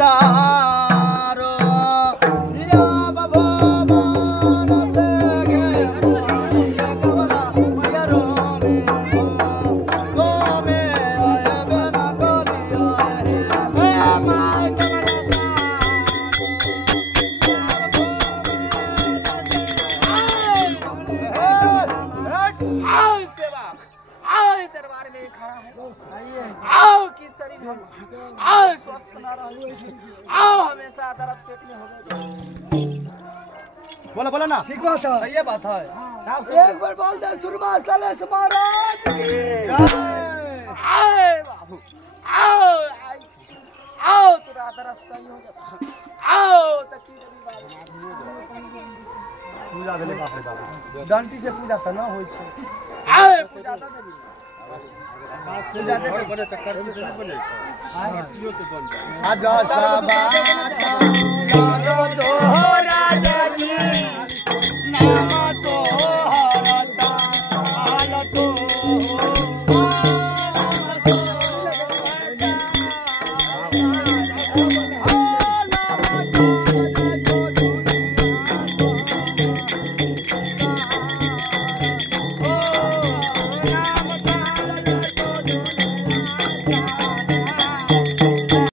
चारो या बाबा मानते गे ये कवना मयरो में आए बिना कोलिया रे माय आओ सेवा आओ दरबार में खड़ा है आओ की शरीर हम आओ स्वस्थ ना रहो आओ हमेशा दर्द पेट में होगा बोला बोला ना ठीक बात है ये बात है एक बार बोल दे सुरमा सलेश महाराज आए बाबू आओ आओ तेरा दर्द सही हो जाता आओ तकी पूजा देले बाप रे बाप डंटी से पूजा त ना होय छै आए पूजा त देबी पूजा दे बने त करती से नहीं बने आरतीओ से बन जाए आजा साबा रो दोहरा जागी नाम